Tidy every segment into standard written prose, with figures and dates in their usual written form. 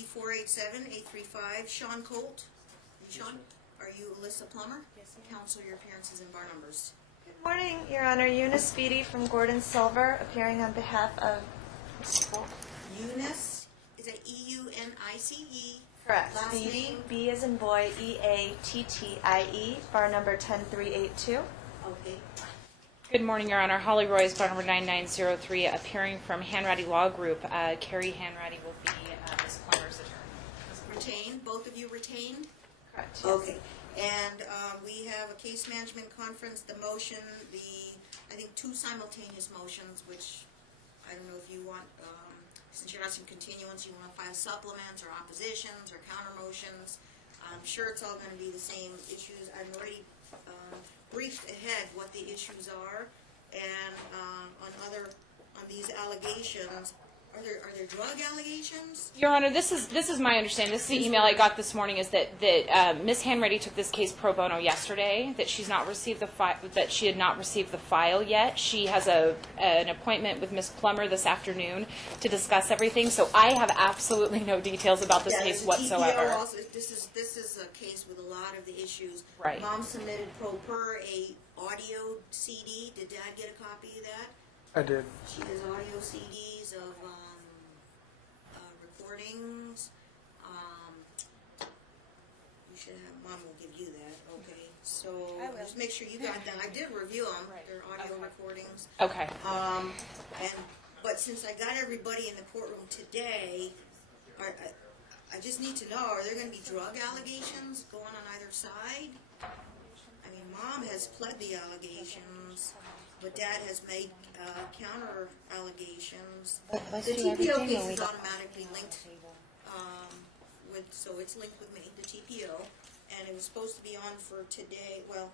C-487-835, Sean COLT. Sean, are you Alyssa Plummer? Yes, ma'am. Counsel your appearances and bar numbers. Good morning, Your Honor. Eunice Speedy from Gordon Silver, appearing on behalf of Eunice, is it E-U-N-I-C-E? Correct. Last Speedy, name? B as in boy, E-A-T-T-I-E, bar number 10382. Okay. Good morning, Your Honor. Holly Royce, bar number 9903, appearing from Hanratty Law Group. Carrie Hanratty will be Ms. Plummer's attorney. Retained, both of you retained? Correct. Yes. Okay. And we have a case management conference, the motion, I think two simultaneous motions, which I don't know if you want, since you're asking continuance, you want to file supplements or oppositions or counter motions. I'm sure it's all going to be the same issues. I've already briefed ahead what the issues are, and on these allegations, are there drug allegations? Your Honor, this is my understanding. This is the email I got this morning. Is that Ms. Hanratty took this case pro bono yesterday. That she's not received the that she had not received the file yet. She has an appointment with Ms. Plummer this afternoon to discuss everything. So I have absolutely no details about this case whatsoever. TPO also, this is a case with a lot of the issues. Right. Mom submitted pro per a audio CD. Did Dad get a copy of that? I did. She has audio CDs of recordings. You should have, Mom will give you that. Okay. So just make sure you got them. I did review them. Right. They're audio recordings. Okay. But since I got everybody in the courtroom today, I just need to know, are there going to be drug allegations going on either side? I mean, Mom has pled the allegations, but Dad has made counter allegations. The TPO case is automatically linked so it's linked with me, the TPO, and it was supposed to be on for today. Well,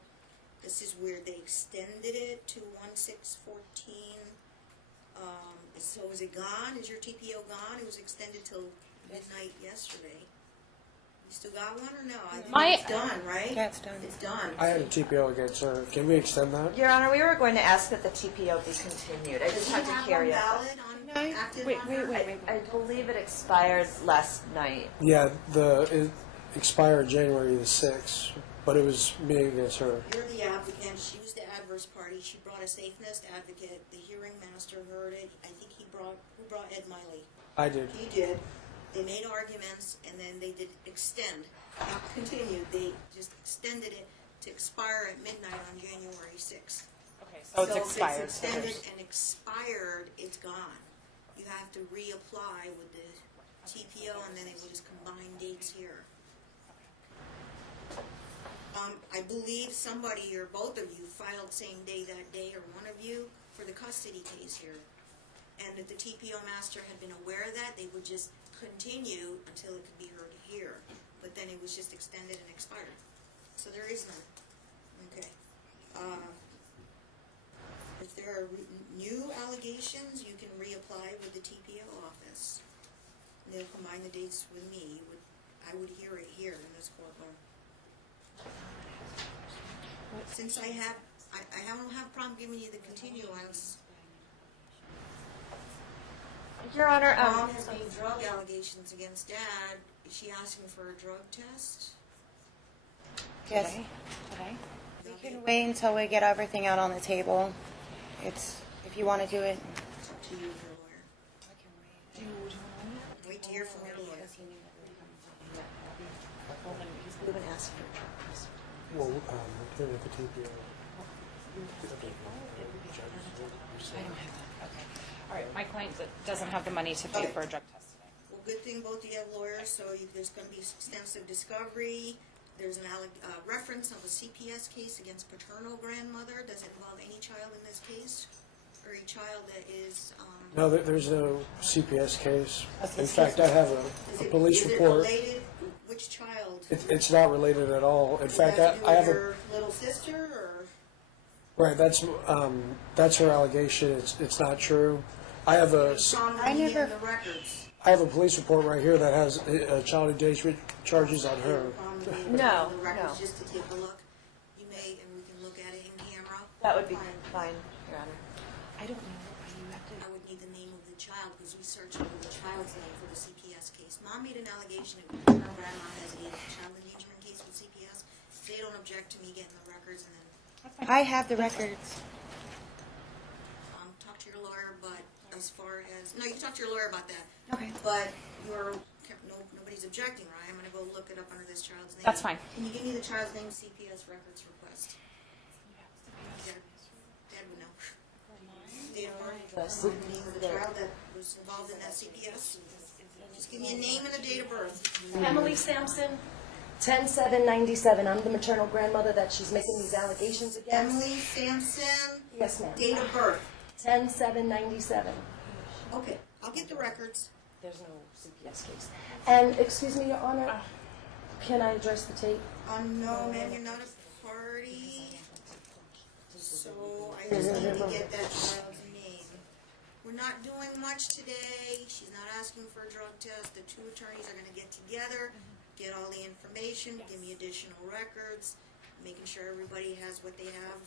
this is weird. They extended it to 1/6/14. So is it gone? Is your TPO gone? It was extended till midnight yesterday. You still got one or no? I think it's done, right? Yeah, it's done. It's done. I had a TPO against her. Can we extend that? Your Honor, we were going to ask that the TPO be continued. I just Does had he to have carry one it. valid on active on her? I believe it expired last night. Yeah, it expired January the 6th, but it was me against her. You're the applicant. She was the adverse party. She brought a safeness advocate. The hearing master heard it. I think who brought Ed Miley? I did. He did. They made arguments, and then they did extend. Not continued. They just extended it to expire at midnight on January 6th. Okay. So it's If expired. it's extended and expired, it's gone. You have to reapply with the TPO, and then they will just combine dates here. I believe somebody or both of you filed same day that day, or one of you, for the custody case here. And if the TPO master had been aware of that, they would just continue until it could be heard here. But then it was just extended and expired. So there is none. Okay. If there are new allegations, you can reapply with the TPO office. And they'll combine the dates with me. I would hear it here in this courtroom. Since I don't have a problem giving you the continuance. Your Honor, Mom has made drug allegations against Dad. Is she asking for a drug test? Yes. Today? We can wait until we get everything out on the table. If you want to do it. It's up to you, your lawyer. I can wait. Wait to hear from your lawyer. we would ask for a drug test. Well, turn at the TPO. I don't have that. Okay. All right. My client doesn't have the money to pay for a drug test today. Well, good thing both of you have lawyers, so there's going to be extensive discovery. There's an reference of a CPS case against paternal grandmother. Does it involve any child in this case? Or a child that is... No, there's no CPS case. In fact, I have a police report. Is it related? Which child? It's not related at all. In fact, I have your little sister, or... Right, that's her allegation. It's not true. I have a the records. I have a police report right here that has child endangerment charges on her. No, the records no. just to take a look. You may, and we can look at it in camera. That would be fine, Your Honor. I don't know. I would need the name of the child, because we searched under the child's name for the CPS case. Mom made an allegation that her grandma has a child endangerment case with CPS. They don't object to me getting the records, and then I have the records. talk to your lawyer, but as far as, no, you can talk to your lawyer about that. Okay. But nobody's objecting, right? I'm gonna go look it up under this child's name. That's fine. Can you give me the child's name, CPS records request? Dad would know. Date of birth, name of the child that was involved in that CPS. Just give me a name and a date of birth. Emily Sampson, 10/7/97. I'm the maternal grandmother that she's making these allegations against. Emily Sampson, Yes, ma'am. date of birth. 10/7/97. Okay, I'll get the records. There's no CPS case. And, excuse me, Your Honor, can I address the tape? No, ma'am, you're not a party. So I just need to get that child's name. We're not doing much today. She's not asking for a drug test. The two attorneys are gonna get together, get all the information, give me additional records, making sure everybody has what they have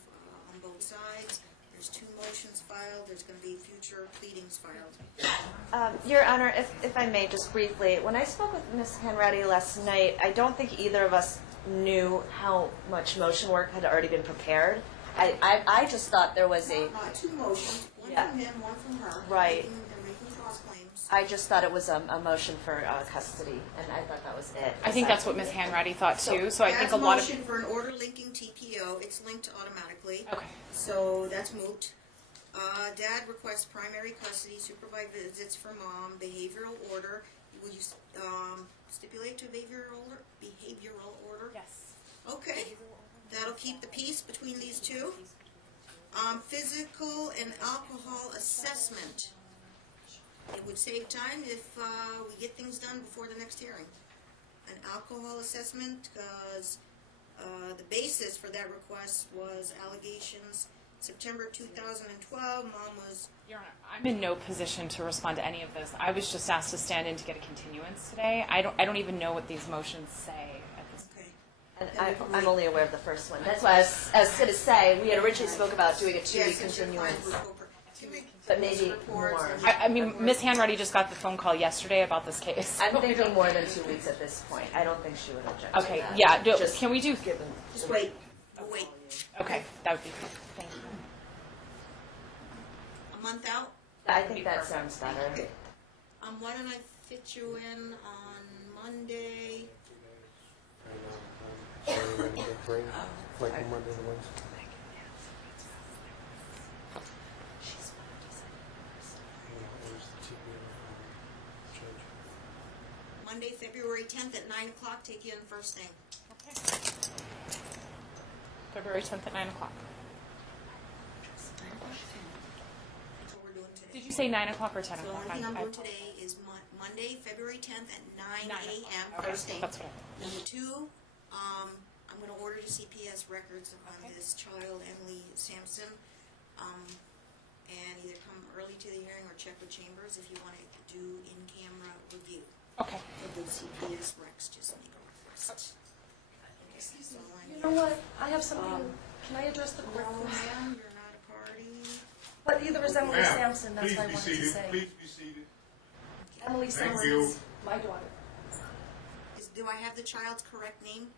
on both sides. There's 2 motions filed. There's going to be future pleadings filed. Your Honor, if I may, just briefly, when I spoke with Ms. Hanratty last night, I don't think either of us knew how much motion work had already been prepared. I just thought there was a... 2 motions, one Yeah. from him, one from her. Right. They're making cross claims. I just thought it was a motion for custody, and I thought that was it. I think that's what Ms. Hanratty thought too, so I think a lot of... motion for an order linking TPO. It's linked automatically. Okay. So that's moot. Dad requests primary custody, supervised visits for mom, behavioral order. Will you stipulate to behavioral order? Yes. Okay. That'll keep the peace between these two. Physical and alcohol assessment. It would save time if we get things done before the next hearing. An alcohol assessment, because the basis for that request was allegations September 2012, mom was... Your Honor, I'm in no position to respond to any of this. I was just asked to stand in to get a continuance today. I don't even know what these motions say at this point. Okay. And I'm only aware of the first one. That's why I was going to say, we had originally spoke about doing a 2-week Yes, your continuance, client was over. 2-week but maybe reports more. and- I mean, Ms. Hanratty just got the phone call yesterday about this case. I'm thinking more than 2 weeks at this point. I don't think she would object to Okay, that. yeah, Just can we do... given- Just wait. We'll wait. Okay, that would be great. Thank you. A month out? I think that sounds better. Okay. Why don't I fit you in on Monday? Like Monday to Wednesday. Monday, February 10th at 9 o'clock, take you in first thing. Okay. February 10th at 9 o'clock. That's what we're doing today. Did you say 9 o'clock or 10 So the o'clock? only thing I'm I- doing today is Monday, February 10th at 9 a.m. Okay, first thing. that's what I... Number 2, I'm going to order the CPS records on this child, Emily Sampson, and either come early to the hearing or check with Chambers if you want to do in-camera review Okay. of the CPS recs. Just make a request. That's all I You need. know what? I have something. Can I address the court, No, please? ma'am, you're not a party. But either is Emily Ma'am, Sampson. That's please what I be wanted to seated. say. Please be seated. Emily Thank Sampson you. is my daughter. Do I have the child's correct name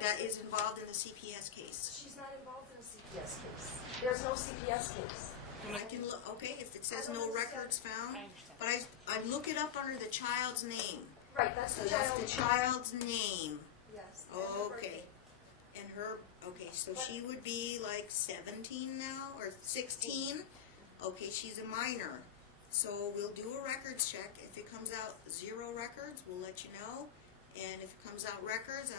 that is involved in the CPS case? She's not involved in a CPS case. There's no CPS case. I can look, okay, if it says I don't no understand. records found, I understand. but I look it up under the child's name. Right, that's So the that's child. the child's name. Yes. Okay. And her, okay, so she would be like 17 now, or 16? Okay, she's a minor. So we'll do a records check. If it comes out 0 records, we'll let you know. And if it comes out records,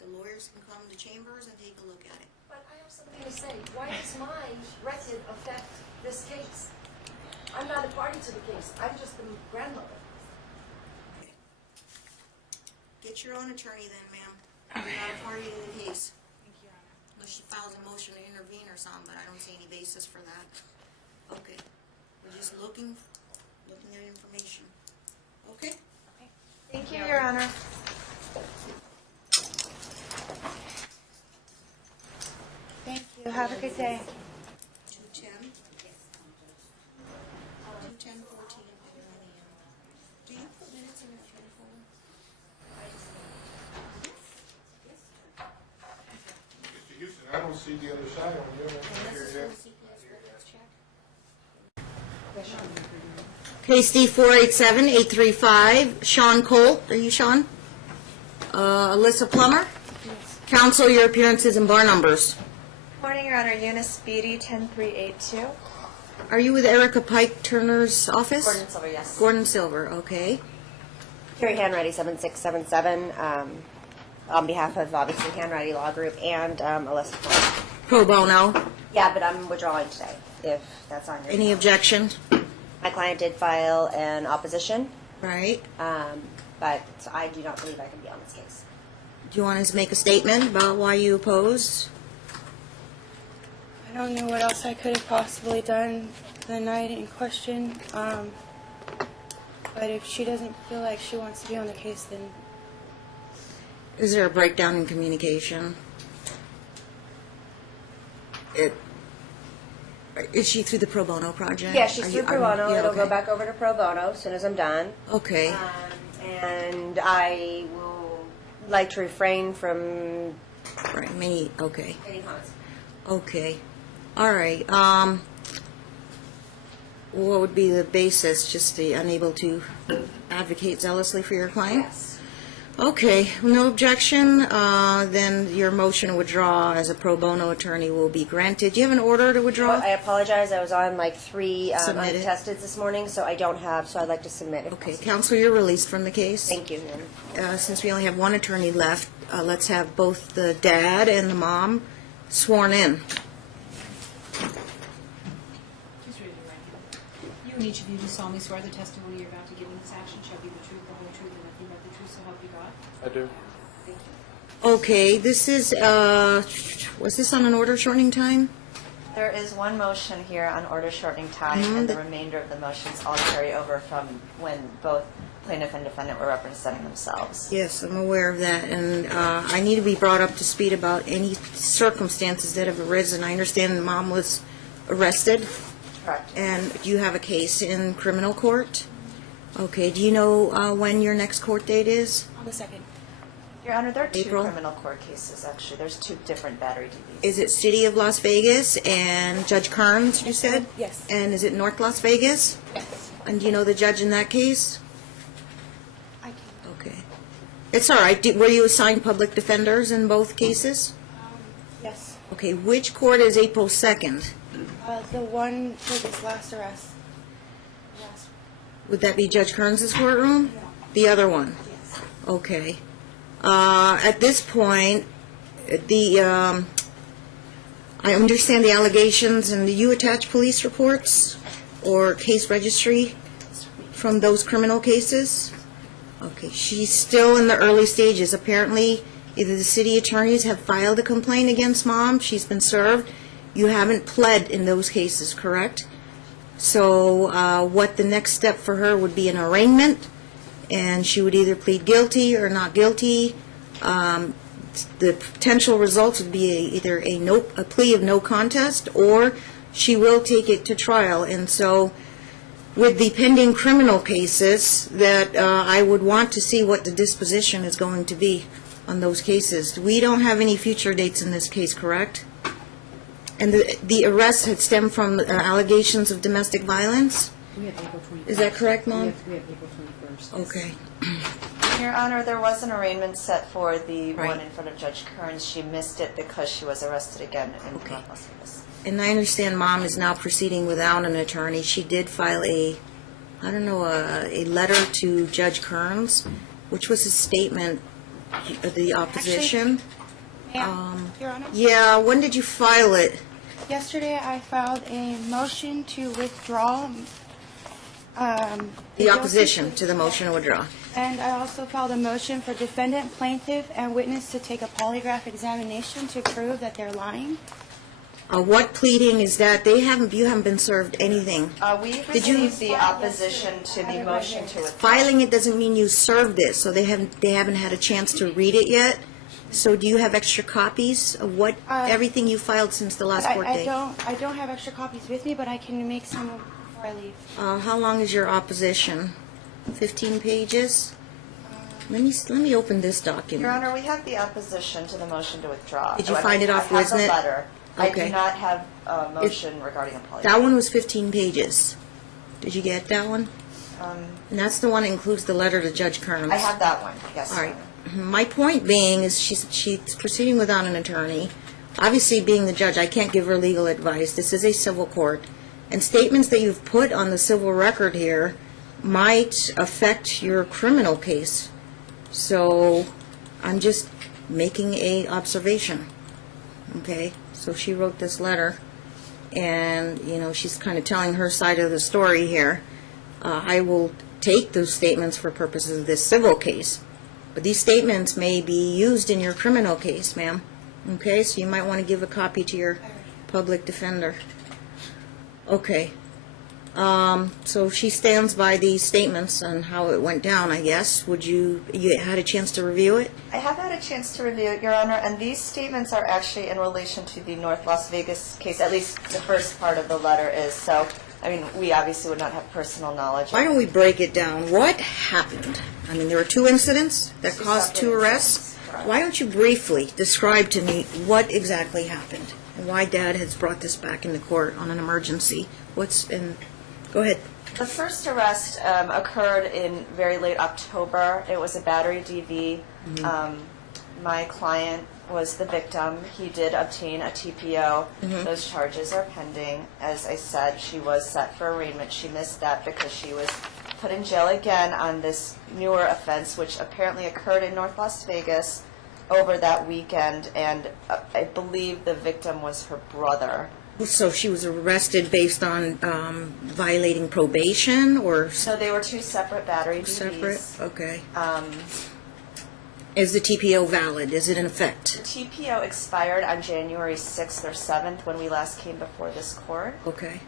the lawyers can come to Chambers and take a look at it. But I have something to say. Why does my record affect this case? I'm not a party to the case. I'm just the grandmother. Okay. Get your own attorney then, ma'am. You're not a party to the case. Thank you, Your Honor. Unless she files a motion to intervene or something, but I don't see any basis for that. Okay. We're just looking at information. Okay? Okay. Thank you, Your Honor. Thank you. Have a good day. 210. don't see the other side on you. Case D 487-835, Sean Colt, are you Sean? Alyssa Plummer? Counsel, your appearances and bar numbers. Morning, Your Honor. Eunice Speedy, 10382. Are you with Erica Pike Turner's office? Gordon Silver, yes. Gordon Silver, okay. Carrie Hanratty, 7677, on behalf of obviously Hanratty Law Group and Alyssa Plummer. Pro bono. Yeah, but I'm withdrawing today, if that's on your... Any objection? My client did file an opposition, Right. but I do not believe I can be on this case. Do you want us to make a statement about why you oppose? I don't know what else I could have possibly done the night in question, but if she doesn't feel like she wants to be on the case, then... Is there a breakdown in communication? Is she through the pro bono project? Yeah, she's through pro bono. Yeah, It'll go okay. back over to pro bono as soon as I'm done. Okay. And I will like to refrain from Right, okay. any comments. Okay. All right. What would be the basis? Just the unable to advocate zealously for your client? Yes. Okay. No objection. Then your motion to withdraw as a pro bono attorney will be granted. Do you have an order to withdraw? I apologize. I was on like 3 Submitted. untested this morning, so I don't have, so I'd like to submit. if Okay. possible. Counsel, you're released from the case. Thank you. Since we only have one attorney left, let's have both the dad and the mom sworn in. Please raise your right hand. You and each of you do solemnly swear the testimony you're about to give in this action shall be the truth, the whole truth, and nothing but the truth, so help you God. I do. Okay, this is, was this on an order shortening time? There is one motion here on order shortening time, and the remainder of the motions all carry over from when both plaintiff and defendant were representing themselves. Yes, I'm aware of that, and I need to be brought up to speed about any circumstances that have arisen. I understand the mom was arrested, Correct. and you have a case in criminal court? Okay, do you know when your next court date is? On the second. Your Honor, there are two April? criminal court cases, actually. There's two different battery DVs. Is it City of Las Vegas and Judge Kearns, you said? Yes. And is it North Las Vegas? Yes. And do you know the judge in that case? I can. Okay. It's all right. Were you assigned public defenders in both cases? Yes. Okay, which court is April 2nd? The one for this last arrest. Yes. Would that be Judge Kearns' courtroom? The other one? Yes. Okay. At this point, I understand the allegations, and do you attach police reports or case registry from those criminal cases? Okay, she's still in the early stages. Apparently, either the city attorneys have filed a complaint against mom, she's been served. You haven't pled in those cases, correct? So what the next step for her would be an arraignment, and she would either plead guilty or not guilty. The potential results would be either a plea of no contest, or she will take it to trial. And so with the pending criminal cases, that I would want to see what the disposition is going to be on those cases. We don't have any future dates in this case, correct? And the arrest had stemmed from allegations of domestic violence? We have April 21st. Is that correct, Mom? We have April 21st. Okay. Your Honor, there was an arraignment set for the Right. one in front of Judge Kearns. She missed it because she was arrested again in Okay. North Las Vegas. And I understand Mom is now proceeding without an attorney. She did file a letter to Judge Kearns, which was a statement of the opposition. Your Honor? Yeah, when did you file it? Yesterday, I filed a motion to withdraw The opposition to the motion to withdraw. And I also filed a motion for defendant, plaintiff, and witness to take a polygraph examination to prove that they're lying. What pleading is that? You haven't been served anything. We Did you- received the opposition to the motion to withdraw. Filing it doesn't mean you served it, so they haven't had a chance to read it yet. So do you have extra copies of everything you filed since the last court date? I don't have extra copies with me, but I can make some before I leave. How long is your opposition? 15 pages? Let me open this document. Your Honor, we have the opposition to the motion to withdraw. Did you And find it off I have the Wisnet? letter. I Okay. do not have a motion regarding a polygraph. That one was 15 pages. Did you get that one? And that's the one that includes the letter to Judge Kearns. I have that one, yes, All Your right. Honor. My point being is she's proceeding without an attorney. Obviously, being the judge, I can't give her legal advice. This is a civil court. And statements that you've put on the civil record here might affect your criminal case. So I'm just making a observation. Okay? So she wrote this letter, and, you know, she's kind of telling her side of the story here. I will take those statements for purposes of this civil case. But these statements may be used in your criminal case, ma'am. Okay, so you might want to give a copy to your public defender. Okay. So she stands by these statements and how it went down, I guess. You had a chance to review it? I have had a chance to review it, Your Honor, and these statements are actually in relation to the North Las Vegas case. At least the first part of the letter is. So, I mean, we obviously would not have personal knowledge. Why don't we break it down? What happened? I mean, there were 2 incidents that Two caused 2 separate arrests. incidents, correct. Why don't you briefly describe to me what exactly happened and why Dad has brought this back into court on an emergency? Go ahead. The first arrest occurred in very late October. It was a battery DV. My client was the victim. He did obtain a TPO. Those charges are pending. As I said, she was set for arraignment. She missed that because she was put in jail again on this newer offense, which apparently occurred in North Las Vegas over that weekend, and I believe the victim was her brother. So she was arrested based on violating probation or So they were 2 separate battery DVs. separate? Okay. Is the TPO valid? Is it in The effect? TPO expired on January 6th or 7th when we last came before this court. Okay.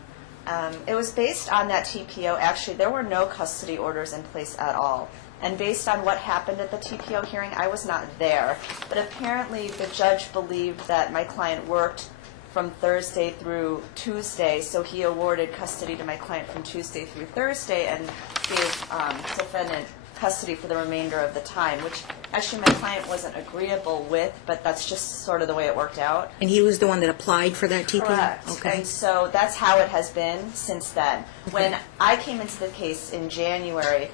It was based on that TPO. Actually, there were no custody orders in place at all. And based on what happened at the TPO hearing, I was not there. But apparently the judge believed that my client worked from Thursday through Tuesday, so he awarded custody to my client from Tuesday through Thursday and gave defendant custody for the remainder of the time, which actually my client wasn't agreeable with, but that's just sort of the way it worked out. And he was the one that applied for that TPO? Correct. Okay. And so that's how it has been since then. When I came into the case in January,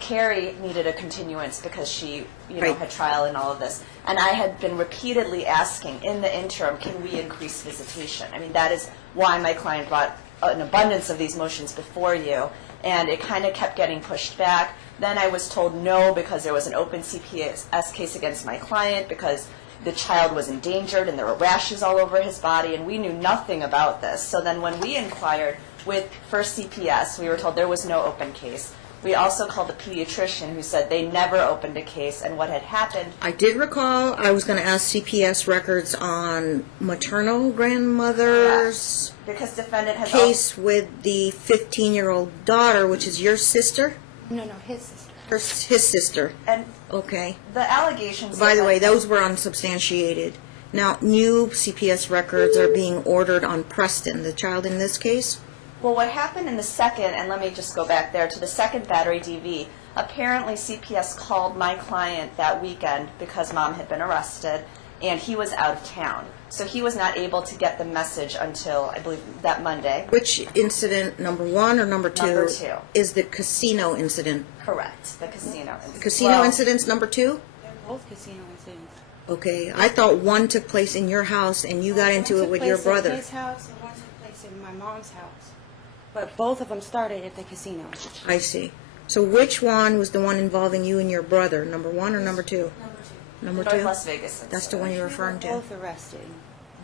Carrie needed a continuance because she, Right. had trial and all of this. And I had been repeatedly asking in the interim, can we increase visitation? I mean, that is why my client brought an abundance of these motions before you. And it kind of kept getting pushed back. Then I was told no because there was an open CPS case against my client because the child was endangered and there were rashes all over his body, and we knew nothing about this. So then when we inquired with First CPS, we were told there was no open case. We also called the pediatrician who said they never opened a case, and what had happened. I did recall I was going to ask CPS records on maternal grandmother's Because defendant has case with the 15-year-old daughter, which is your sister? No, his sister. His sister. and Okay. the allegations. By the that- way, those were unsubstantiated. Now, new CPS records are being ordered on Preston, the child in this case? Well, what happened in the second, and let me just go back there to the second battery DV, apparently CPS called my client that weekend because mom had been arrested, and he was out of town. So he was not able to get the message until, I believe, that Monday. Which incident, number 1 or number 2? Number 2. Is the casino incident. Correct, the casino incident. Casino Well, incident's number 2? They're both casino incidents. Okay, I thought one took place in your house and you got into it with your One brother. took place at his house and one took place in my mom's house. But both of them started at the casino. I see. So which one was the one involving you and your brother, number 1 or number 2? Number 2? North Las Vegas incident. That's the one you're referring to? Both arrested.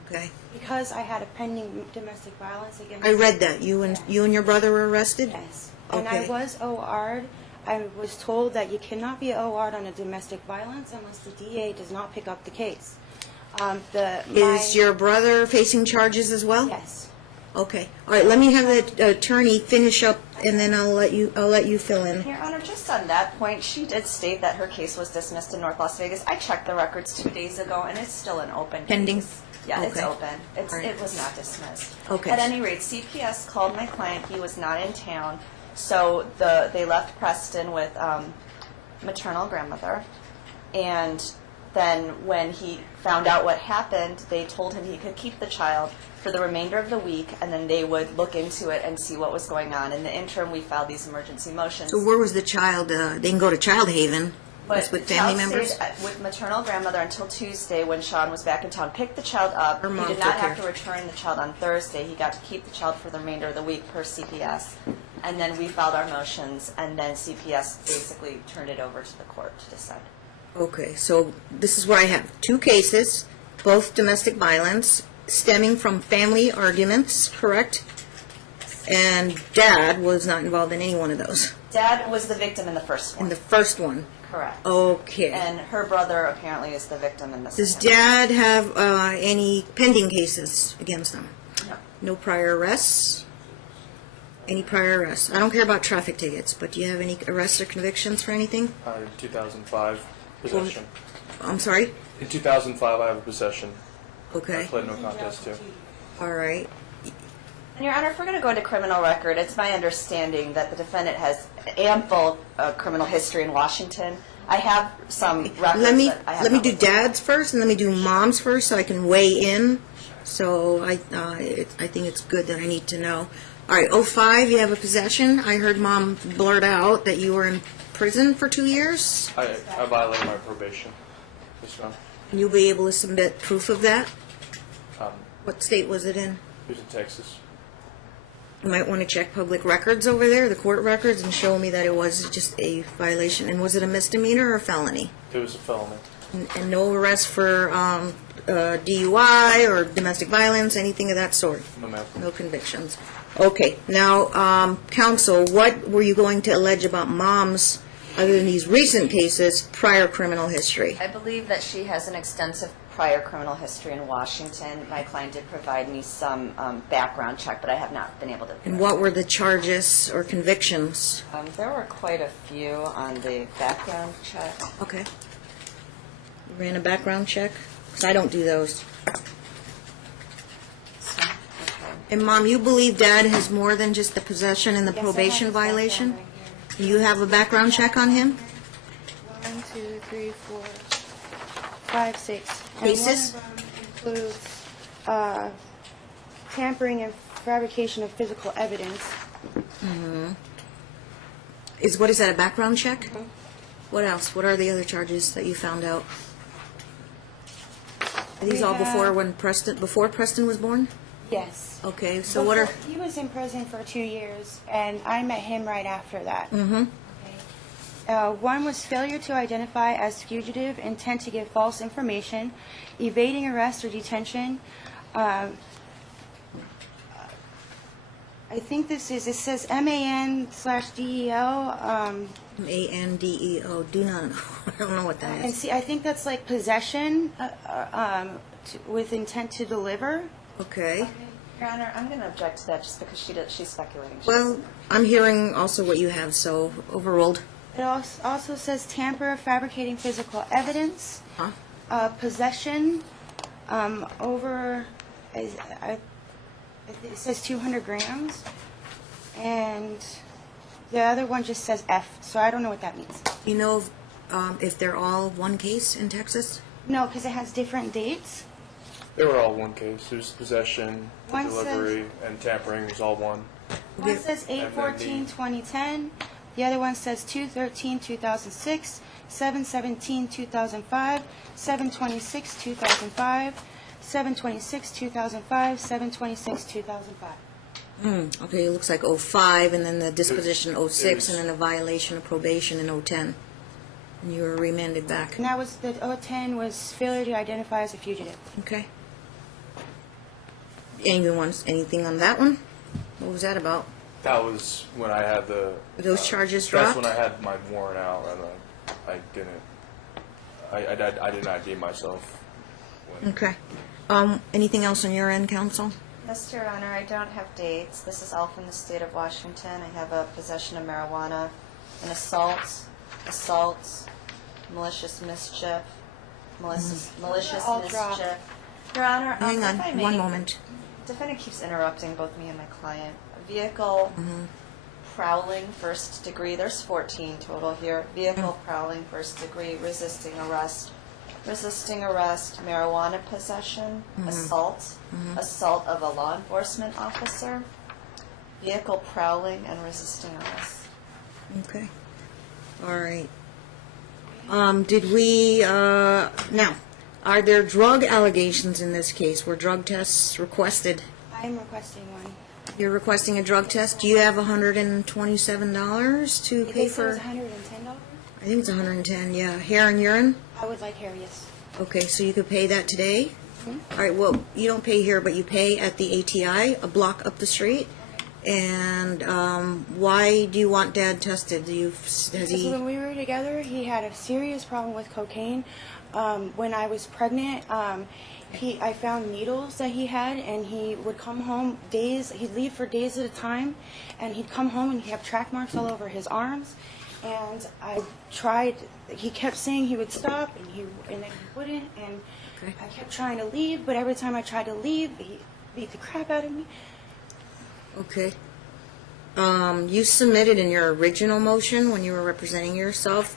Okay. Because I had a pending domestic violence against. I read that. You and your brother were arrested? Yes. And I Okay. was OR'd. I was told that you cannot be OR'd on a domestic violence unless the DA does not pick up the case. Is your brother facing charges as well? Yes. Okay. All right, let me have the attorney finish up and then I'll let you fill in. Your Honor, just on that point, she did state that her case was dismissed in North Las Vegas. I checked the records 2 days ago, and it's still an open Pending? case. Yeah, it's Okay. open. All right. It was not dismissed. Okay. At any rate, CPS called my client. He was not in town, so they left Preston with maternal grandmother, and then when he found out what happened, they told him he could keep the child for the remainder of the week, and then they would look into it and see what was going on. In the interim, we filed these emergency motions. So where was the child? They can go to Child Haven. But with the family child members? stayed with maternal grandmother until Tuesday when Sean was back in town. Picked the child up. Her mom He did not took have care. to return the child on Thursday. He got to keep the child for the remainder of the week per CPS. And then we filed our motions, and then CPS basically turned it over to the court to decide. Okay, so this is where I have 2 cases, both domestic violence, stemming from family arguments, correct? And Dad was not involved in any one of those. Dad was the victim in the first one. In the first one. Correct. Okay. And her brother apparently is the victim in the Does second. Dad have any pending cases against him? No. No prior arrests? Any prior arrests? I don't care about traffic tickets, but do you have any arrests or convictions for anything? 2005 possession. I'm sorry? In 2005, I have a possession. I Okay, pled no contest to. all right. And Your Honor, if we're going to go into criminal record, it's my understanding that the defendant has ample criminal history in Washington. I have some records Let me that I have let me not do looked at. Dad's first, and let me do Mom's first, so I can weigh in. So I think it's good that I need to know. All right, 05, you have a possession. I heard Mom blurt out that you were in prison for 2 years. I violated my probation. Yes, ma'am. And you'll be able to submit proof of that. Um, What state was it in? it was in Texas. You might want to check public records over there, the court records, and show me that it was just a violation. And was it a misdemeanor or a felony? It was a felony. And no arrest for DUI or domestic violence, anything of that sort? No, ma'am. No convictions. Okay, now, counsel, what were you going to allege about Mom's, other than these recent cases, prior criminal history? I believe that she has an extensive prior criminal history in Washington. My client did provide me some background check, but I have not been able to. And what were the charges or convictions? There were quite a few on the background check. Okay. You ran a background check? Because I don't do those. Okay. And Mom, you believe Dad has more than just the possession and the Yes, I have probation his background violation? right here. You have a background check on him? 1, 2, 3, 4, 5, 6. And Cases? one of them includes tampering and fabrication of physical evidence. What is that, a background check? What else? What are the other charges that you found out? Are these We all before have- before Preston was born? Yes. Okay, so what are, He was in prison for 2 years, and I met him right after that. mm-hmm, One was failure to identify as fugitive, intent to give false information, evading arrest or detention. I think it says MAN/DEL. ANDEO, do not know. I don't know what that And is. see, I think that's like possession with intent to deliver. Okay. Your Honor, I'm going to object to that just because she's speculating. Well, I'm hearing also what you have, so overruled. It also says tamper, fabricating physical evidence, Huh? possession over, it says 200 grams, and the other one just says F, so I don't know what that means. You know if they're all one case in Texas? No, because it has different dates. They were all one case. It was possession, One delivery, and tampering was all one. One says 8/14/2010, the other one says 2/13/2006, 7/17/2005, 7/26/2005, 7/26/2005, 7/26/2005. Okay, it looks like 05, and then the disposition 06, was- and then a violation of probation in 010. And you were remanded back. And that was, the 010 was failure to identify as a fugitive. Okay. Anything on that one? What was that about? That was when I had the... Were those charges That's dropped? when I had my warrant out, and I didn't... I didn't ID myself. When, Okay. Anything else on your end, counsel? Yes, Your Honor, I don't have dates. This is all from the state of Washington. I have a possession of marijuana, an assault, malicious mischief, malicious All dropped. mischief. Your Honor, Hang if I on, may, one moment. defendant keeps interrupting both me and my client. A vehicle prowling first degree, there's 14 total here. Vehicle prowling first degree, resisting arrest, marijuana possession, assault, assault of a law enforcement officer, vehicle prowling, and resisting arrest. Okay. All right. Did we, now, are there drug allegations in this case? Were drug tests requested? I'm requesting one. You're requesting a drug test? Do you have $127 to pay They said it for? was $110. I think it's 110, yeah. Hair and urine? I would like hair, yes. Okay, so you could pay that today? All right, well, you don't pay here, but you pay at the ATI, a block up the street. And why do you want Dad tested? Has Because he? when we were together, he had a serious problem with cocaine. When I was pregnant, I found needles that he had, and he would come home he'd leave for days at a time, and he'd come home and he'd have track marks all over his arms. And he kept saying he would stop, and then he wouldn't, and Okay. I kept trying to leave, but every time I tried to leave, he beat the crap out of me. Okay. You submitted in your original motion when you were representing yourself,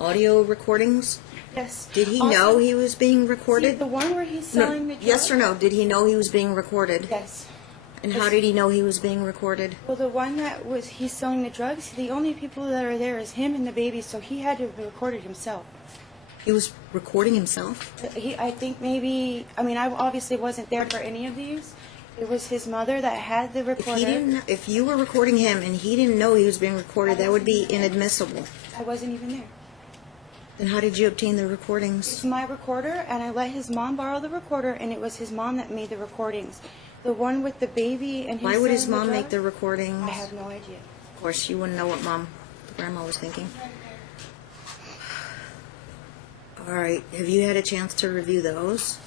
audio recordings? Yes. Did he Also, know he was being see, recorded? the one where he's selling the drugs? Yes or no? Did he know he was being recorded? Yes. And how did he know he was being recorded? Well, the one he's selling the drugs, the only people that are there is him and the baby, so he had to have recorded himself. He was recording himself? I think maybe, I obviously wasn't there for any of these. It was his mother that had the recorder. If you were recording him and he didn't know he was being recorded, that would be inadmissible. I wasn't even there. Then how did you obtain the It's recordings? my recorder, and I let his mom borrow the recorder, and it was his mom that made the recordings. The one with the baby and him Why would his selling mom make the drugs, recordings? I have no idea. Of course, you wouldn't know what grandma was thinking. All right. Have you had a chance to review those?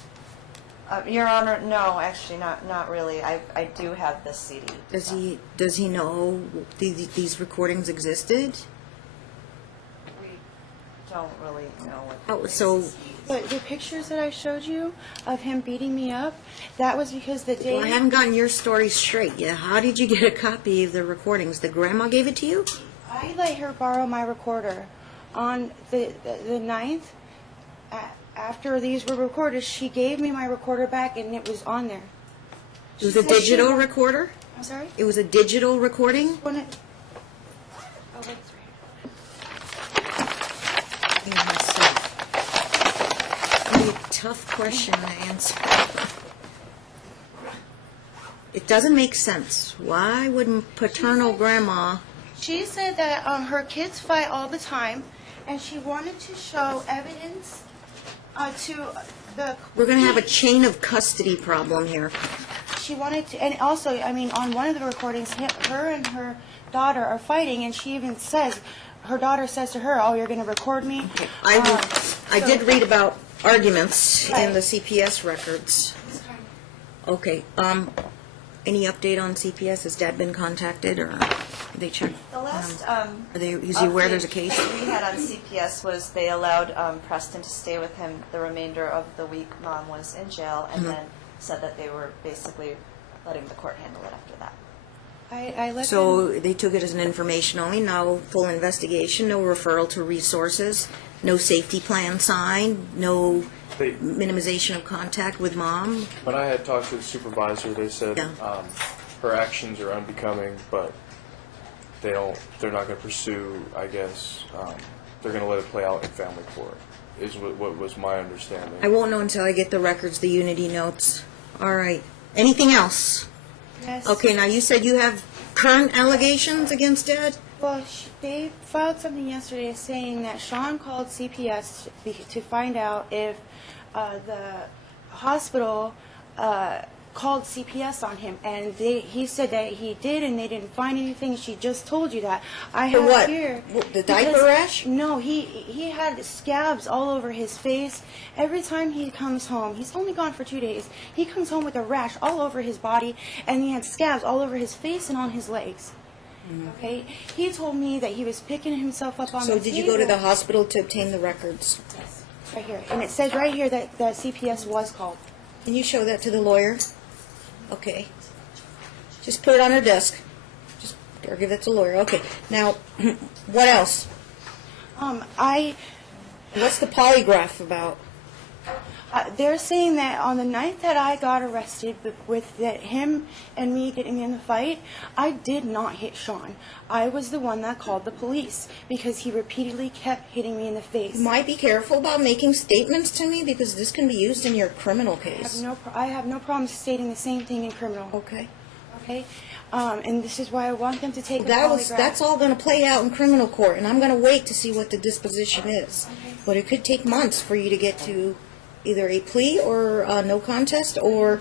Your Honor, no, actually, not really. I do have this CD. Does he know these recordings existed? We don't really know what. Oh, so But the pictures that I showed you of him beating me up, that was because the day... well, I haven't gotten your story straight yet. How did you get a copy of the recordings? The grandma gave it to you? I let her borrow my recorder on the 9th. After these were recorded, she gave me my recorder back, and it was on there. It was a digital recorder? I'm sorry? It was a digital recording? Oh, wait, it's right Really a tough question to answer. It doesn't make sense. Why would paternal grandma... She said that her kids fight all the time, and she wanted to show evidence to the... We're going to have a chain of custody problem here. She wanted to, and also, on one of the recordings, her and her daughter are fighting, and she even says, her daughter says to her, "Oh, you're going to record me." I did read about arguments in Right. the CPS records. Okay. Any update on CPS? Has Dad been contacted, or they checked? The last Is he aware there's a case? update we had on CPS was they allowed Preston to stay with him the remainder of the week Mom was in jail, and then said that they were basically letting the court handle it after that. I let So them, they took it as an information only, no full investigation, no referral to resources, no safety plan signed, no They, minimization of contact with Mom? when I had talked to the supervisor, they said Yeah. her actions are unbecoming, but they're not going to pursue, I guess, they're going to let it play out in family court, is what was my understanding. I won't know until I get the records, the Unity notes. All right. Anything else? yes. Okay, now you said you have current allegations against Dad? Well, they filed something yesterday saying that Sean called CPS to find out if the hospital called CPS on him, and he said that he did, and they didn't find anything. She just told you that. I For have what? here The diaper because- rash? No, he had scabs all over his face. Every time he comes home, he's only gone for 2 days. He comes home with a rash all over his body, and he had scabs all over his face and on his legs. Okay, he told me that he was picking himself up on So the did you go to the table. hospital to obtain the records? Right here, and it says right here that CPS was called. Can you show that to the lawyer? Okay. Just put it on her desk. Just or give that to a lawyer. Okay. Now, what else? What's the polygraph about? They're saying that on the night that I got arrested with that him and me getting in the fight, I did not hit Sean. I was the one that called the police because he repeatedly kept hitting me in the face. You might be careful about making statements to me because this can be used in your criminal case. I have no problem stating the same thing in criminal. Okay. Okay? And this is why I want them to take a polygraph. That's all going to play out in criminal court, and I'm going to wait to see what the disposition is. But it could take months for you to get to either a plea or no contest or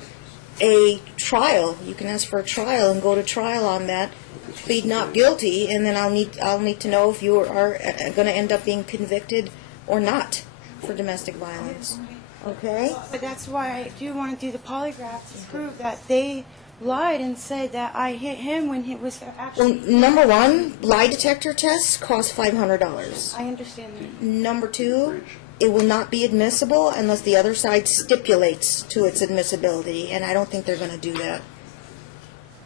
a trial. You can ask for a trial and go to trial on that, plead not guilty, and then I'll need to know if you are going to end up being convicted or not for domestic violence. Okay? But that's why I do want to do the polygraph to prove that they lied and said that I hit him when he was actually... Well, number one, lie detector tests cost $500. I understand that. Number two, it will not be admissible unless the other side stipulates to its admissibility, and I don't think they're going to do that.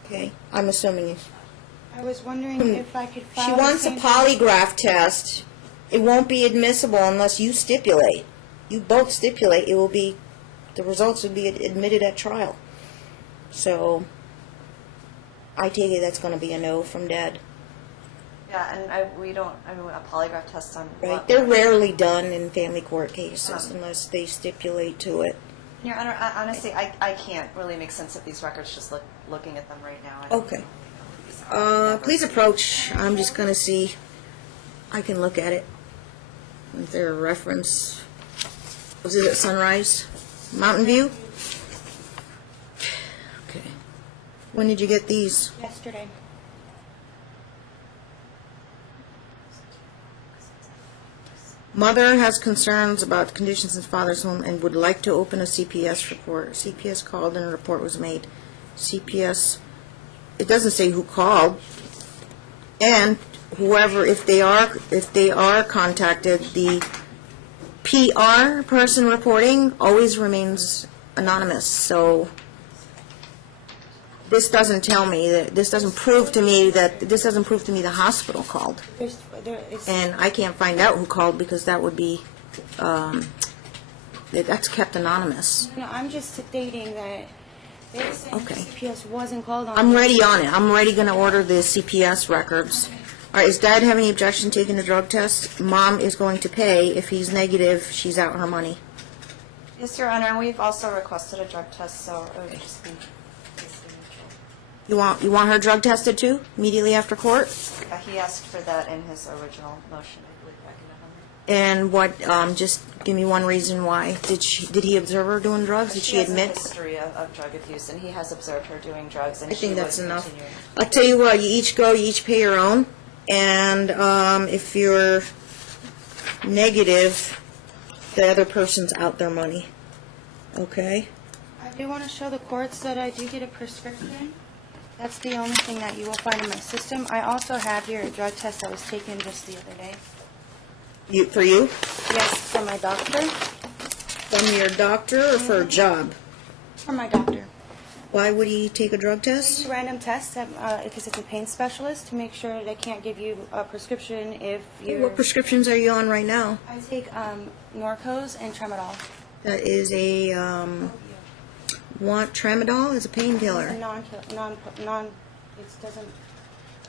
Okay? I'm assuming. I was wondering if I could file She the wants a same- polygraph test. It won't be admissible unless you stipulate. You both stipulate. It will be, the results will be admitted at trial. So, I take it that's going to be a no from Dad. Yeah, and a polygraph test on Right? what? They're rarely done in family court cases unless they stipulate to it. Your Honor, honestly, I can't really make sense of these records just looking at them right now. I don't Okay. know. Please approach. I'm just going to see. I can look at it. Is there a reference? Was it at Sunrise? Mountain View? Okay. When did you get these? Yesterday. Mother has concerns about the conditions in father's home and would like to open a CPS report. CPS called and a report was made. CPS, it doesn't say who called. And whoever, if they are contacted, the PR person reporting always remains anonymous. So this doesn't tell me that, this doesn't prove to me the hospital called. And I can't find out who called because that would be, that's kept anonymous. No, I'm just stating that they're saying Okay. CPS wasn't called on. I'm ready on it. I'm already going to order the CPS records. All right, does Dad have any objection to taking the drug test? Mom is going to pay. If he's negative, she's out her money. Yes, Your Honor, and we've also requested a drug test, so it would just be basically neutral. You want her drug tested too, immediately after court? He asked for that in his original motion, I believe, back in November. And what, just give me one reason why. Did he observe her doing drugs? Did she has a admit? history of drug abuse, and he has observed her doing drugs, and I think that's enough. continuing. I'll tell you what, you each go, you each pay your own. And if you're negative, the other person's out their money. Okay? I do want to show the courts that I do get a prescription. That's the only thing that you will find in my system. I also have here a drug test that was taken just the other day. For you? Yes, from my doctor. From your doctor or for a job? From my doctor. Why would he take a drug test? It's a random test because it's a pain specialist to make sure they can't give you a prescription if you. What prescriptions are you on right now? I take Norcos and Tramadol. That is a, Tramadol is a painkiller. It doesn't.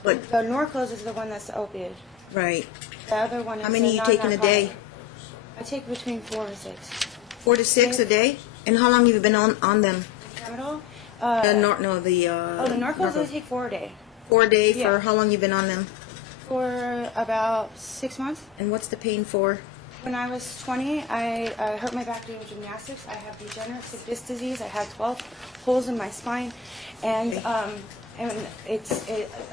But, The Norcos is the one that's the opioid. right. The other one is How many the are you taking a day? non-narcotic. I take between 4 and 6. 4 to 6 a day? And how long have you been on them? Tramadol. The Norcos I take 4 a day. 4 a day for Yeah. how long you been on them? For about 6 months. And what's the pain for? When I was 20, I hurt my back doing gymnastics. I have degenerative disc disease. I have 12 holes in my spine, and I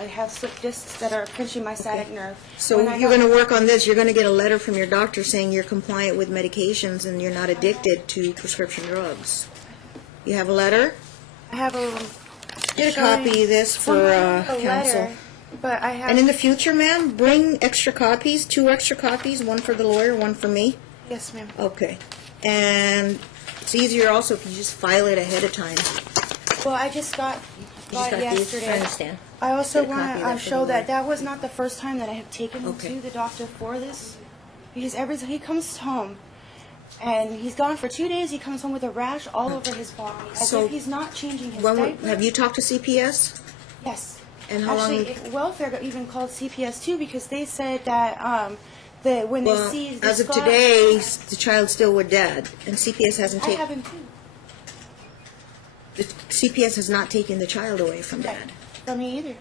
have slip discs that are pinching my sciatic nerve. So When I you're got- going to work on this. You're going to get a letter from your doctor saying you're compliant with medications and you're not addicted to prescription drugs. You have a letter? I have a. Get a showing- copy of this for Well, I have a counsel. letter, but I have. And in the future, ma'am, bring extra copies, 2 extra copies, one for the lawyer, one for me. Yes, ma'am. Okay. And it's easier also if you just file it ahead of time. Well, I just got. got got these? yesterday. I understand. I also Get a copy want of to that for show the that record. that was not the first time that I have taken him Okay. to the doctor for this. Because every time he comes home, and he's gone for 2 days, he comes home with a rash all over his body, as So, if he's not changing his When, diaper. have you talked to CPS? Yes. And how long- Actually, welfare got even called CPS too because they said that that when Well, they see as of spot- today, the child's still with dad, and CPS hasn't I have taken, him too. the CPS has not taken the child away from dad. From me either.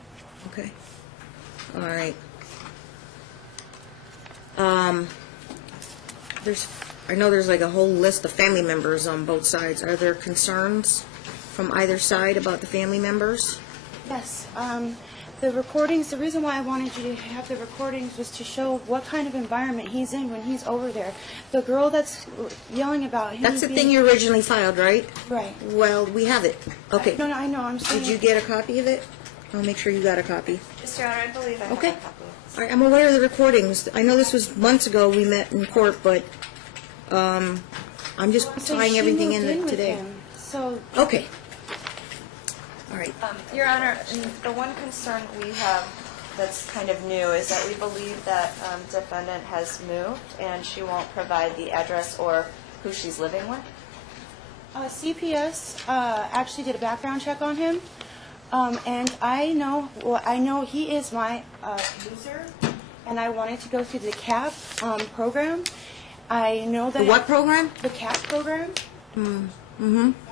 Okay. All right. I know there's like a whole list of family members on both sides. Are there concerns from either side about the family members? Yes. The recordings, the reason why I wanted you to have the recordings was to show what kind of environment he's in when he's over there. The girl that's yelling about him. That's the being- thing you originally filed, right? Right. Well, we have it. Okay. No, I know. I'm saying. Did you get a copy of it? I'll make sure you got a copy. Mr. Honor, I believe I have Okay. a copy. All right, I'm aware of the recordings. I know this was months ago we met in court, but I'm just So tying she everything moved in with today. him. So Okay. All right. Your Honor, the one concern we have that's kind of new is that we believe that defendant has moved and she won't provide the address or who she's living with. CPS actually did a background check on him, and I know he is my user, and I wanted to go through the CAP program. I know that The what program? The CAP program.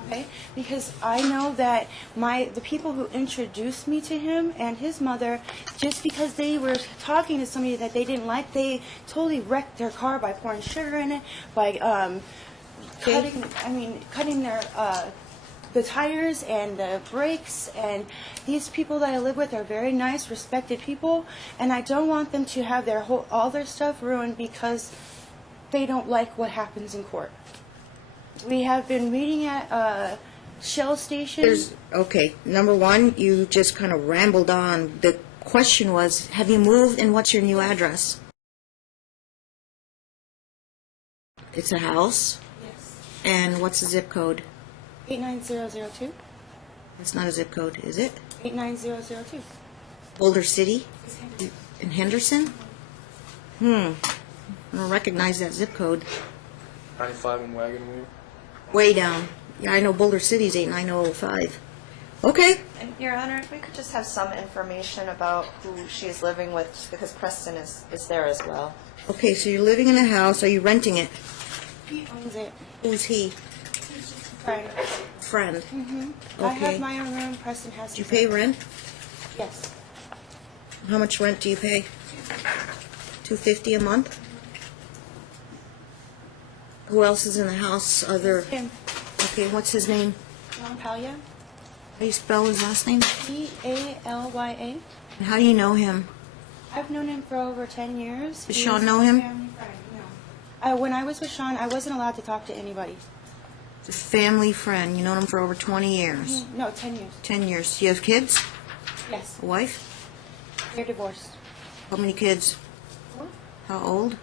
Okay, because I know that the people who introduced me to him and his mother, just because they were talking to somebody that they didn't like, they totally wrecked their car by pouring sugar in it, by cutting their the tires and the brakes. And these people that I live with are very nice, respected people, and I don't want them to have all their stuff ruined because they don't like what happens in court. We have been meeting at Shell Station. Okay, number one, you just kind of rambled on. The question was, have you moved and what's your new address? It's a house? Yes. And what's the zip code? 89002. It's not a zip code, is it? 89002. Boulder City? In Henderson? I don't recognize that zip code. 95 in Wagon Wheel. Way down. Yeah, I know Boulder City's 89005. Okay. And Your Honor, if we could just have some information about who she's living with, because Preston is there as well. Okay, so you're living in a house. Are you renting it? He owns it. Who's he? Right. Friend. I have Okay. my own room. Preston has Do you his pay own. rent? Yes. How much rent do you pay? $250 a month? Who else is in the house? Him. Okay, what's his name? John Palya. How do you spell his last name? Palya. And how do you know him? I've known him for over 10 years. Does He Sean was know a him? family friend, no. When I was with Sean, I wasn't allowed to talk to anybody. It's a family friend. You known him for over 20 years. No, 10 years. 10 years. Do you have kids? Yes. A wife? They're divorced. How many kids? How old?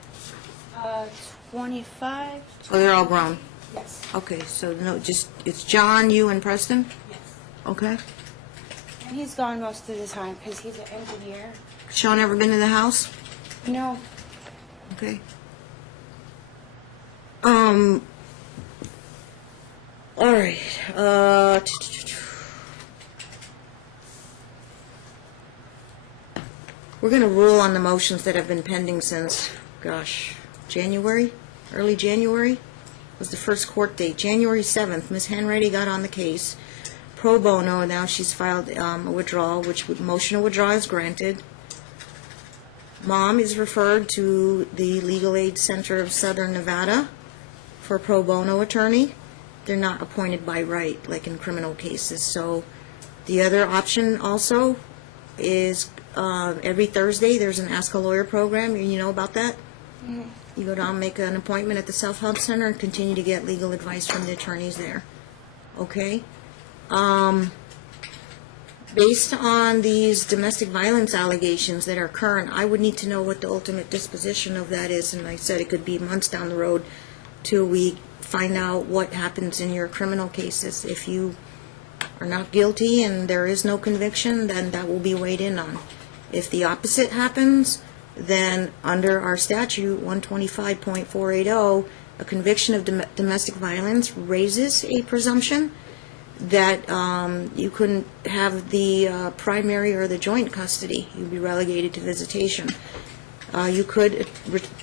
25. Oh, they're all grown. Yes. Okay, so no, just, it's John, you, and Preston? Yes. Okay. And he's gone most of the time because he's an engineer. Sean ever been to the house? No. Okay. All right. We're going to rule on the motions that have been pending since, gosh, January? Early January was the first court date. January 7th, Ms. Hanratty got on the case. Pro bono, now she's filed a withdrawal, which motion to withdraw is granted. Mom is referred to the Legal Aid Center of Southern Nevada for a pro bono attorney. They're not appointed by right, like in criminal cases. So the other option also is every Thursday, there's an Ask a Lawyer program. You know about that? You go down, make an appointment at the Self-Help Center, and continue to get legal advice from the attorneys there. Okay? Based on these domestic violence allegations that are current, I would need to know what the ultimate disposition of that is, and I said it could be months down the road till we find out what happens in your criminal cases. If you are not guilty and there is no conviction, then that will be weighed in on. If the opposite happens, then under our statute 125.480, a conviction of domestic violence raises a presumption that you couldn't have the primary or the joint custody. You'd be relegated to visitation. You could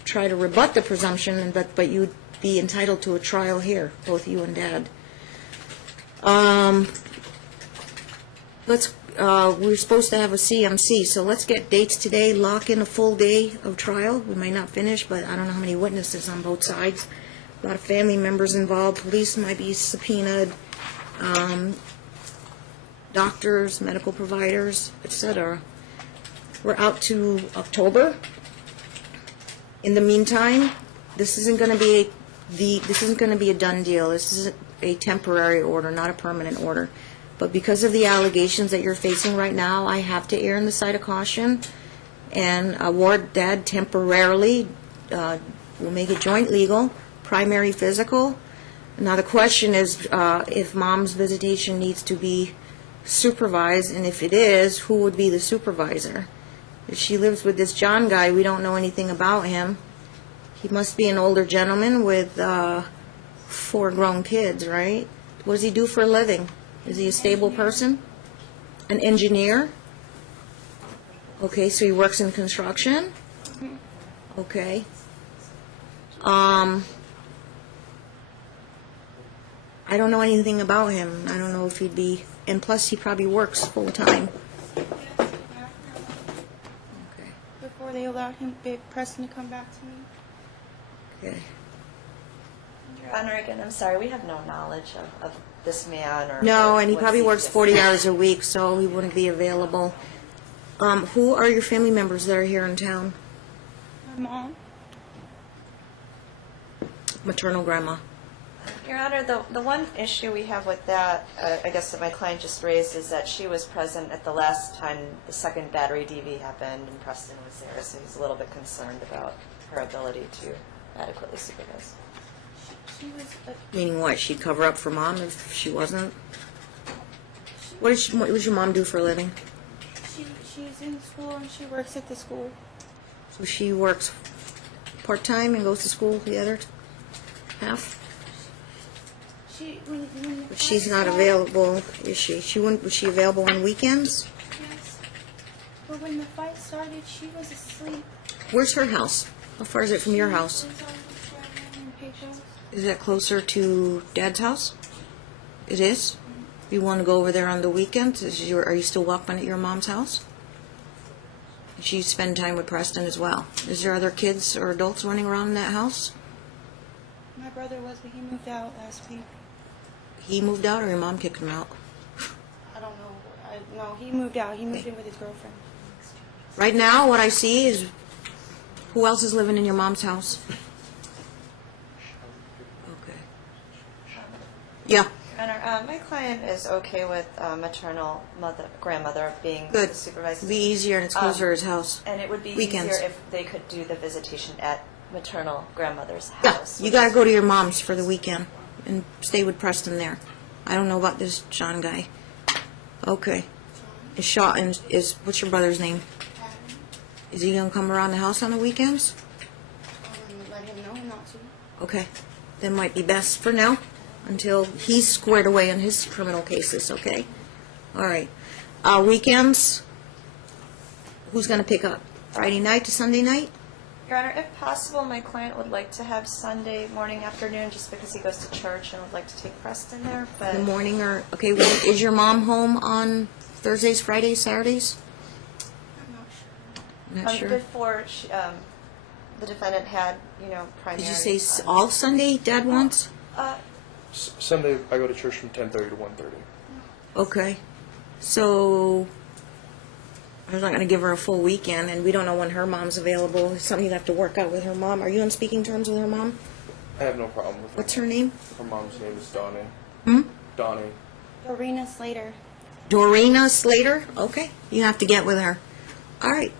try to rebut the presumption, but you'd be entitled to a trial here, both you and Dad. We're supposed to have a CMC, so let's get dates today, lock in a full day of trial. We might not finish, but I don't know how many witnesses on both sides. A lot of family members involved, police might be subpoenaed, doctors, medical providers, etc. We're out to October. In the meantime, this isn't going to be a done deal. This is a temporary order, not a permanent order. But because of the allegations that you're facing right now, I have to err on the side of caution and award Dad temporarily. We'll make it joint legal, primary physical. Now the question is if Mom's visitation needs to be supervised, and if it is, who would be the supervisor? If she lives with this John guy, we don't know anything about him. He must be an older gentleman with 4 grown kids, right? What does he do for a living? Is he a stable person? An engineer? Okay, so he works in construction? Okay. I don't know anything about him. I don't know if he'd be, and plus he probably works full time. Okay. Before they allowed him, Preston, to come back to me. Okay. Your Honor, again, I'm sorry, we have no knowledge of this man or... No, and he what probably he works did. 40 hours a week, so he wouldn't be available. Who are your family members that are here in town? My mom. Maternal grandma. Your Honor, the one issue we have with that, I guess that my client just raised, is that she was present at the last time the second battery DV happened, and Preston was there, so he's a little bit concerned about her ability to adequately supervise. She was. Meaning what? She'd cover up for Mom if she wasn't? What does your mom do for a living? She's in school and she works at the school. So she works part-time and goes to school the other half? But she's not available, is she? Was she available on weekends? Yes. But when the fight started, she was asleep. Where's her house? How far is it from your house? Is that closer to Dad's house? It is? You want to go over there on the weekends? Are you still welcome at your mom's house? She spend time with Preston as well. Is there other kids or adults running around in that house? My brother was, but he moved out last week. He moved out or your mom kicked him out? I don't know. No, he moved out. He moved in with his girlfriend. Right now, what I see is, who else is living in your mom's house? Okay. Yeah. Your Honor, my client is okay with maternal grandmother being Good. supervised. It'd be easier and it's closer to his house. And it would be Weekends. easier if they could do the visitation at maternal grandmother's Yeah, house. you gotta go to your mom's for the weekend and stay with Preston there. I don't know about this John guy. Okay. What's your brother's name? Is he gonna come around the house on the weekends? Let him know not to. Okay. That might be best for now, until he's squared away on his criminal cases, okay? All right. Weekends, who's gonna pick up? Friday night to Sunday night? Your Honor, if possible, my client would like to have Sunday morning, afternoon, just because he goes to church and would like to take Preston there. But The morning or, okay, is your mom home on Thursdays, Fridays, Saturdays? I'm not sure. Not sure. Before the defendant had, primary. Did you say all Sunday Dad wants? Sunday, I go to church from 10:30 to 1:30. Okay. So, I'm not going to give her a full weekend, and we don't know when her mom's available. It's something you have to work out with her mom. Are you on speaking terms with her mom? I have no problem with her. What's her name? Her mom's name is Donnie. Hmm? Donnie. Dorina Slater. Dorina Slater? Okay. You have to get with her. All right.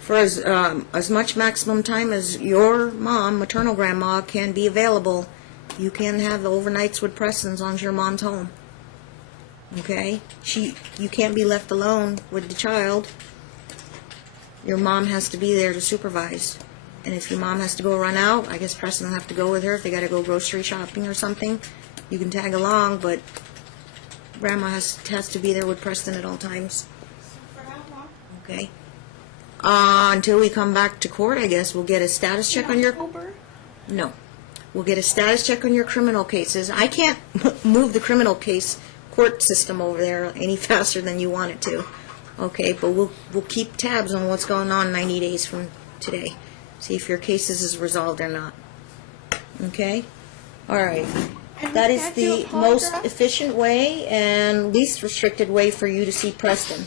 For as much maximum time as your mom, maternal grandma, can be available, you can have overnights with Preston as long as your mom's home. Okay? You can't be left alone with the child. Your mom has to be there to supervise. And if your mom has to go run out, I guess Preston will have to go with her. If they got to go grocery shopping or something, you can tag along, but Grandma has to be there with Preston at all times. Okay? Until we come back to court, I guess, we'll get a status check on your... No. We'll get a status check on your criminal cases. I can't move the criminal case court system over there any faster than you want it to. Okay, but we'll keep tabs on what's going on 90 days from today. See if your cases is resolved or not. Okay? All right. That is the most efficient way and least restricted way for you to see Preston.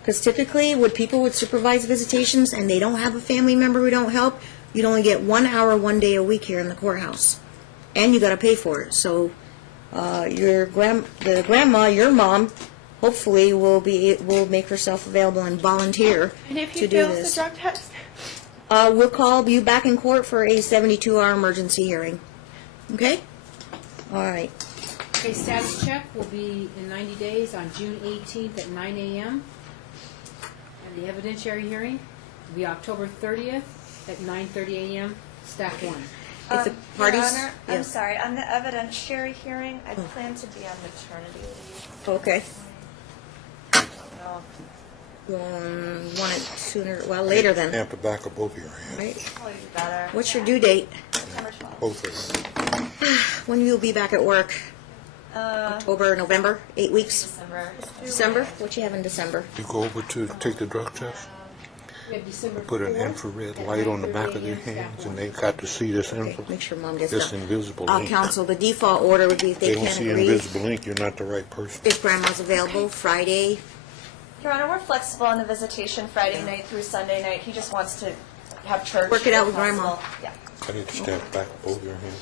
Because typically, with people with supervised visitations and they don't have a family member who don't help, you'd only get 1 hour, 1 day a week here in the courthouse. And you got to pay for it. So the grandma, your mom, hopefully will make herself available and volunteer to do this. And if he fails the drug test? We'll call you back in court for a 72-hour emergency hearing. Okay? All right. Okay, status check will be in 90 days on June 18th at 9 a.m. And the evidentiary hearing will be October 30th at 9:30 a.m. Stack 1. If the parties... Your Honor, I'm Yes. sorry, on the evidentiary hearing, I plan to be on maternity leave. Okay. No, Want it sooner, well, later then, Have to back up both of your hands, right? probably be better. What's your due date? September 12th. both of them. When will you be back at work? October, November, 8 weeks? December. December? What you have in December? You go over to take the drug test, We have December put an 4th infrared at light on the 9:30 back of their a.m. Stack hands, 1. and they got to see this Okay, make sure Mom gets this that. invisible ink. Counsel, the default order would be if They they don't can't see agree, invisible ink, you're not the right person. if Grandma's available, Friday. Your Honor, we're flexible on the visitation Friday night through Sunday night. He just wants to have church. Work it out if with Grandma. possible. Yeah. I need to stand back of both your hands.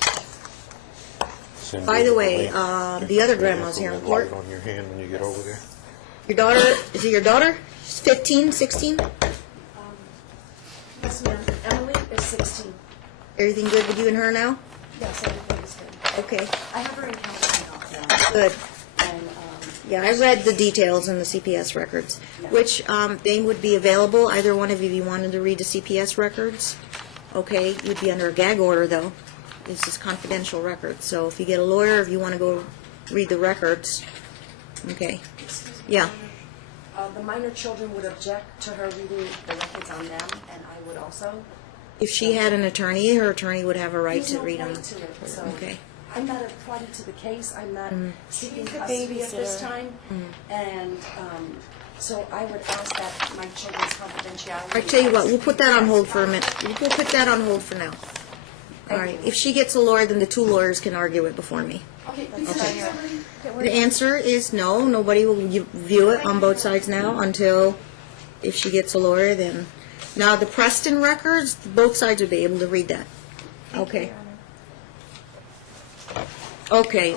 It's By the invisible way, ink. the other Put an grandma's here in infrared court. light on your hand when you get over there. Your daughter, is it your daughter? She's 15, 16? Yes, ma'am. Emily is 16. Everything good with you and her now? Yes, everything is good. Okay, I have her in counseling now. good. And, Yeah, I read the details in the CPS records, which they would be available, either one of you, if you wanted to read the CPS records. Okay, you'd be under a gag order, though. This is confidential records, so if you get a lawyer, if you want to go read the records, okay. Yeah, the minor children would object to her reading the records on them, and I would also. if she had an attorney, her attorney would have a right There's to no read point them. to it, so Okay. I'm not a party to the case. I'm not seeking She's a custody at this babysitter. time. And so I would ask that my children's confidentiality. I tell you what, we'll put that on hold for a minute. We'll put that on hold for now. All right, if she gets a lawyer, then the two lawyers can argue it before me. Okay, please Okay. tell somebody. The answer is no, nobody will view it on both sides now until, if she gets a lawyer, then. Now, the Preston records, both sides would be able to read that. Okay. Okay,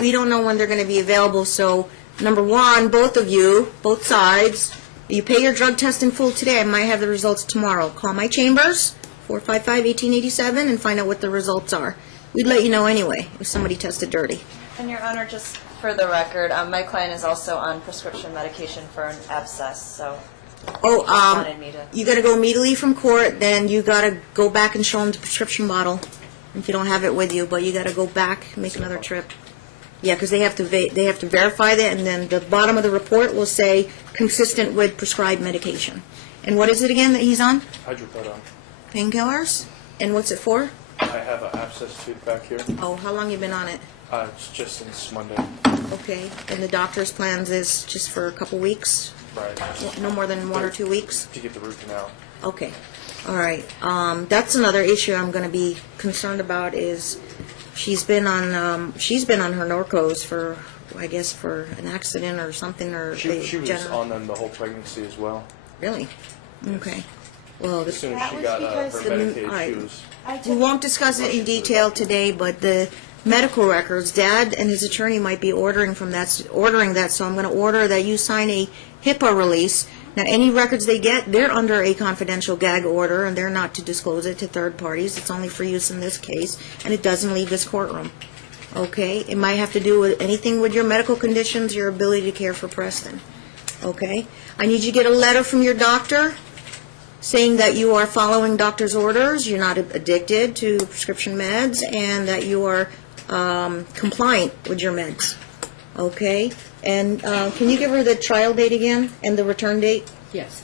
we don't know when they're gonna be available, so, number one, both of you, both sides, you pay your drug test in full today, I might have the results tomorrow. Call my chambers, 455-1887, and find out what the results are. We'd let you know anyway, if somebody tested dirty. And Your Honor, just for the record, my client is also on prescription medication for an abscess, so Oh, wanted me to. you gotta go immediately from court, then you gotta go back and show them the prescription bottle, if you don't have it with you, but you gotta go back, make another trip. Yeah, because they have to verify that, and then the bottom of the report will say, consistent with prescribed medication. And what is it again that he's on? Hydrocodone. Painkillers? And what's it for? I have an abscess tooth back here. Oh, how long you been on it? It's just since Monday. Okay, and the doctor's plans is just for a couple weeks? Right. No more than 1 or 2 weeks? To get the root canal. Okay, all right. That's another issue I'm going to be concerned about is she's been on her Norcos for, I guess, for an accident or something, or She was on them the whole pregnancy as well. Really? Okay. Well, As soon as That she was got because her Medicaid, all right. she was... we won't discuss it in detail today, but the medical records, Dad and his attorney might be ordering that, so I'm going to order that you sign a HIPAA release. Now, any records they get, they're under a confidential gag order, and they're not to disclose it to third parties. It's only for use in this case, and it doesn't leave this courtroom. Okay? It might have to do with anything with your medical conditions, your ability to care for Preston. Okay? I need you to get a letter from your doctor saying that you are following doctor's orders, you're not addicted to prescription meds, and that you are compliant with your meds. Okay? And can you give her the trial date again and the return date? Yes.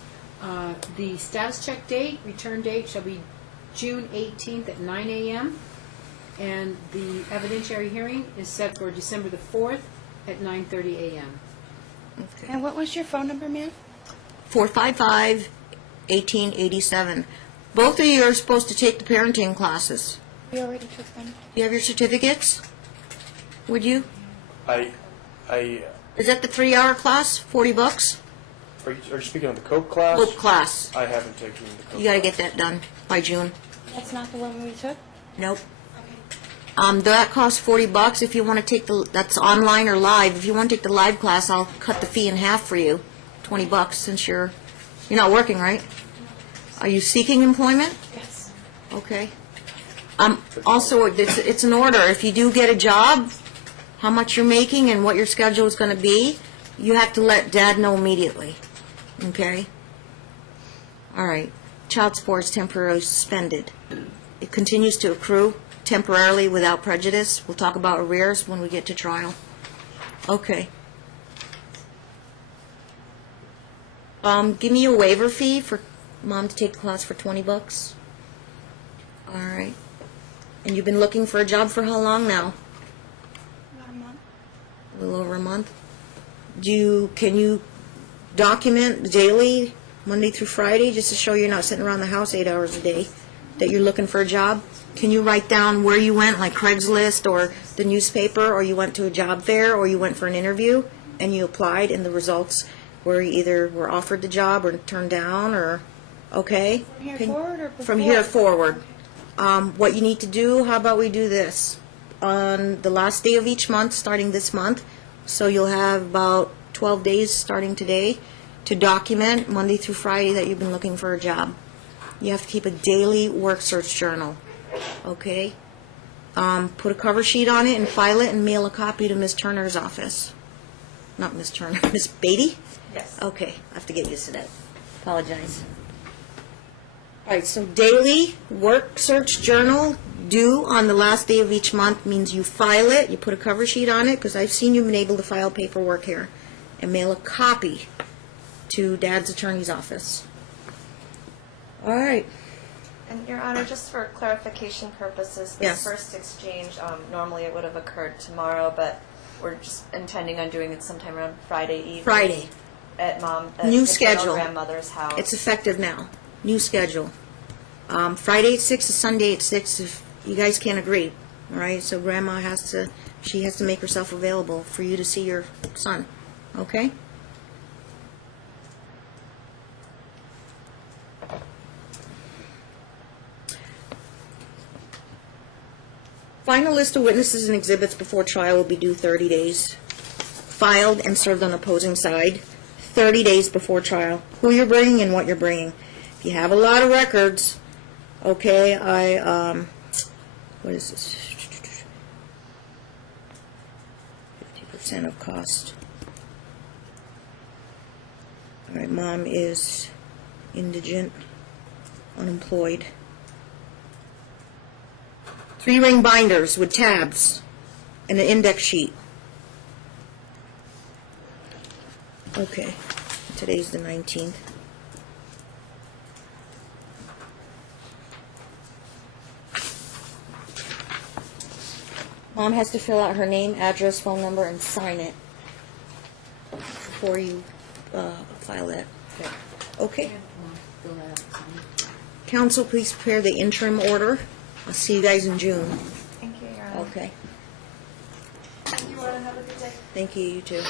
The status check date, return date shall be June 18th at 9 a.m. And the evidentiary hearing is set for December the 4th at 9:30 a.m. Okay. And what was your phone number, ma'am? 455-1887. Both of you are supposed to take the parenting classes. We already took them. You have your certificates? Would you? I Is that the 3-hour class, $40? are you speaking of the COLT class? Book class. I haven't taken the COLT. You got to get that done by June. That's not the one we took? Nope. That costs $40 if you want to take that's online or live. If you want to take the live class, I'll cut the fee in half for you, $20 since you're not working, right? Are you seeking employment? Yes. Okay. Also, it's an order. If you do get a job, how much you're making and what your schedule is going to be, you have to let Dad know immediately. Okay? All right. Child support is temporarily suspended. It continues to accrue temporarily without prejudice. We'll talk about arrears when we get to trial. Okay. Give me a waiver fee for Mom to take the class for $20. All right. And you've been looking for a job for how long now? About a month. A little over a month. Can you document daily, Monday through Friday, just to show you're not sitting around the house 8 hours a day, that you're looking for a job? Can you write down where you went, like Craigslist or the newspaper, or you went to a job fair, or you went for an interview, and you applied, and the results were you either were offered the job or turned down, or, okay? From here forward or before? From here forward. What you need to do, how about we do this? On the last day of each month, starting this month, so you'll have about 12 days starting today to document Monday through Friday that you've been looking for a job. You have to keep a daily work search journal, okay? Put a cover sheet on it and file it and mail a copy to Ms. Turner's office. Not Ms. Turner, Ms. Beatty? Yes. Okay, I have to get used to that. Apologize. All right, so daily work search journal due on the last day of each month means you file it, you put a cover sheet on it, because I've seen you've been able to file paperwork here, and mail a copy to Dad's attorney's office. All right. And Your Honor, just for clarification purposes, this Yes. first exchange, normally it would have occurred tomorrow, but we're just intending on doing it sometime around Friday evening. Friday. At New maternal schedule. grandmother's house. It's effective now. New schedule. Friday at 6 to Sunday at 6 if you guys can't agree. All right? So Grandma has to make herself available for you to see your son. Okay? Final list of witnesses and exhibits before trial will be due 30 days. Filed and served on opposing side 30 days before trial. Who you're bringing and what you're bringing. If you have a lot of records, okay, what is this? 50% of cost. All right, Mom is indigent, unemployed. 3-ring binders with tabs and an index sheet. Okay, today's the 19th. Mom has to fill out her name, address, phone number, and sign it before you file that. Okay. Fill that out, sign it. Council, please prepare the interim order. I'll see you guys in June. Thank you, Your Honor. Okay. Thank you, Your Honor. Have a good day. Thank you, you too.